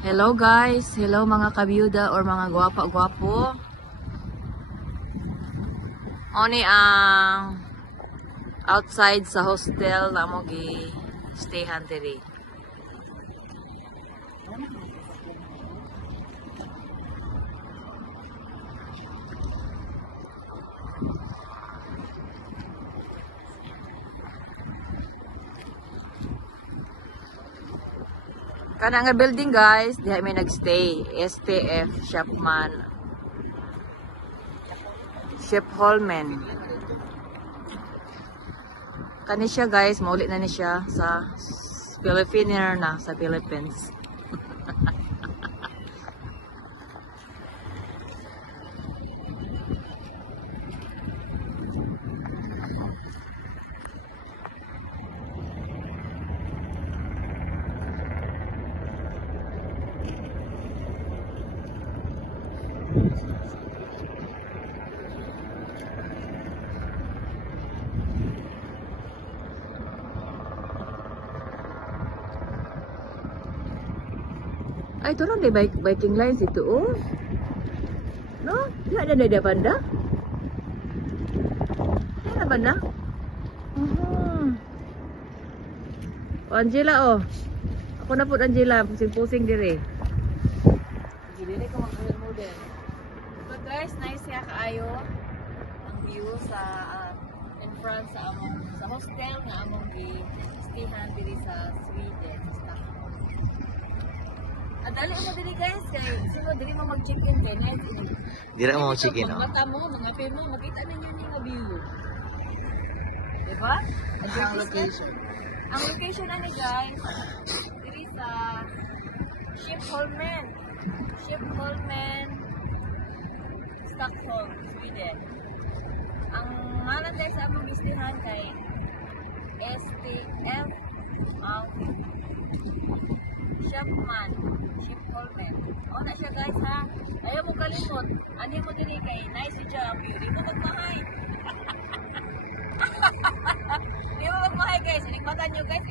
Hello guys, hello mga kabiyuda or mga gwapa-gwapo. Oni ang outside sa hostel na mo gi stayhan diri. Kana nga building guys, diha may nagstay. STF Shopman. Shipholman. Kani siya guys, maulit na ni siya sa Filipiner na sa Philippines. Ay, ito lang, biking lines ito, oh. No? Di ada na banda? Di na banda? Oh, Angela, oh. Ako na po, Angela. Pusing-pusing dire. Dire ko mag-model. So guys, nice siya kaayo ang view sa in front sa among sa hostel na among gi-stayhan dire sa Sweden. Dali mo diri guys, kay sino diri mo mag-check-in kay Dira mo mag-check-in, oh. Mata mo, mga pin mo, makita ninyo yung view. Diba? Ang location. Ang location na ni guys, diri sa Shipholmen. Shipholmen, Stockholm, Sweden. Ang manan tayo sa among listahan kay STF Shopman. Shipholmen. O na siya guys ha. Ayaw mo kalimot. Ano mo din kay nice siya ang view. Di mo magmahay. Di mo magmahay guys. Inikmatan nyo guys.